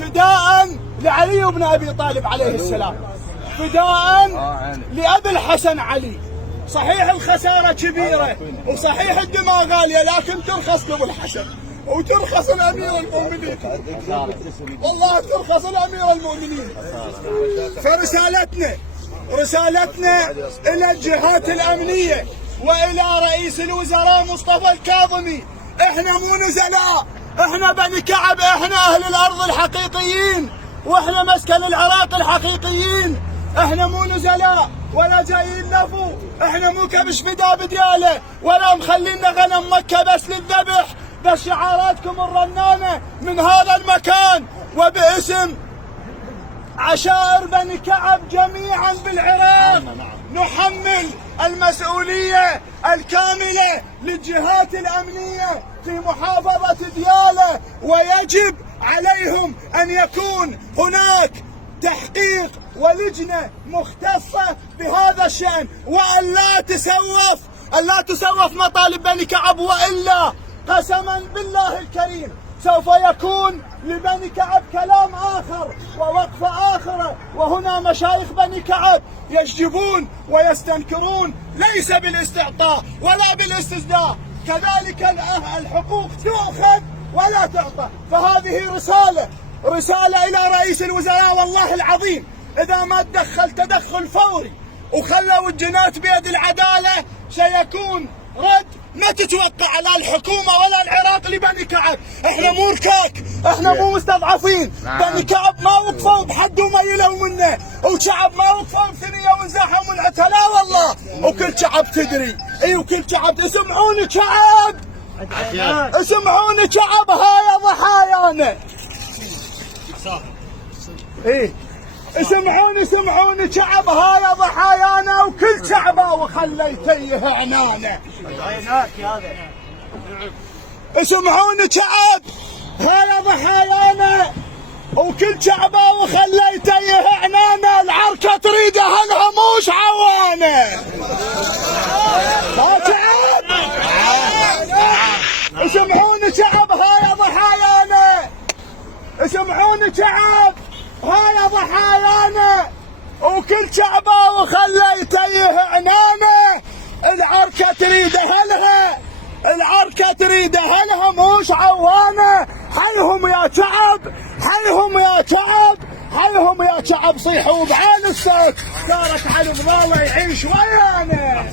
فداء لعلي بن أبي طالب عليه السلام، فداء لأبي الحسن علي. صحيح الخسارة كبيرة وصحيح الدماء غالية، لكن ترخص لأبو الحسن وترخص الأمير المؤمنين، والله ترخص الأمير المؤمنين. فرسالتنا إلى الجهات الأمنية وإلى رئيس الوزراء مصطفى الكاظمي، احنا مو نزلاء، احنا بني كعب، احنا أهل الأرض الحقيقيين، واحنا مسكن العراق الحقيقيين، احنا مو نزلاء ولا جايين نفو، احنا مو كبش فدا بدياله ولا مخلينا غنم مكة بس للذبح. بس شعاراتكم الرنانة من هذا المكان وباسم عشائر بني كعب جميعا بالعراق نحمل المسؤولية الكاملة للجهات الأمنية في محافظة دياله، ويجب عليهم أن يكون هناك تحقيق ولجنة مختصة بهذا الشأن، وأن لا تسوف مطالب بني كعب، وإلا قسما بالله الكريم سوف يكون لبني كعب كلام آخر ووقفة آخرة. وهنا مشايخ بني كعب يشجبون ويستنكرون ليس بالاستعطاء ولا بالاستزداء، كذلك الحقوق تؤخذ ولا تعطى. فهذه رسالة إلى رئيس الوزراء، والله العظيم إذا ما تدخل تدخل فوري وخلوا الجنات بيد العدالة سيكون رد ما تتوقع لا الحكومة ولا العراق لبني كعب. احنا مو ركاك، احنا مو مستضعفين. بني كعب ما وقفوا بحد وميلوا منه، وشعب ما وقفوا بثنية وانزاحوا من لا والله. وكل شعب تدري، اي وكل شعب اسمعوني شعب، اسمعوني شعب، هاي ضحايانا. ايه اسمعوني شعب، هاي ضحايانا، وكل شعبه وخليتيه عنانه. اسمعوني شعب، هاي ضحايانا، وكل شعبه وخليتيه عنانه. العركه تريد اهلها موش عوانه. اسمعوني شعب، هاي ضحايانا، اسمعوني شعب، هاي ضحايانا، وكل شعبه وخليتيه عنانه. العركه تريد اهلها، العركه تريد اهلها موش عوانه. حيهم يا شعب، حيهم يا شعب، حيهم يا شعب، صيحوا بعال الصوت. صارت علي بضاله يعيش ويانا.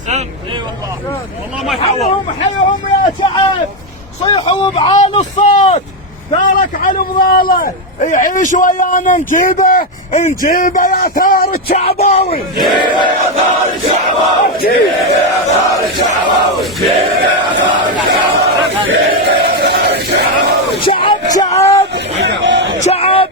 اي والله ما يحاول. حيهم يا شعب، صيحوا بعال الصوت. ثارك علي بضاله يعيش ويانا، نجيبه يا ثار الشعباوي، نجيبه يا ثار الشعباوي، نجيبه يا ثار الشعباوي، نجيبه يا ثار الشعباوي، نجيبه يا ثار الشعباوي. شعب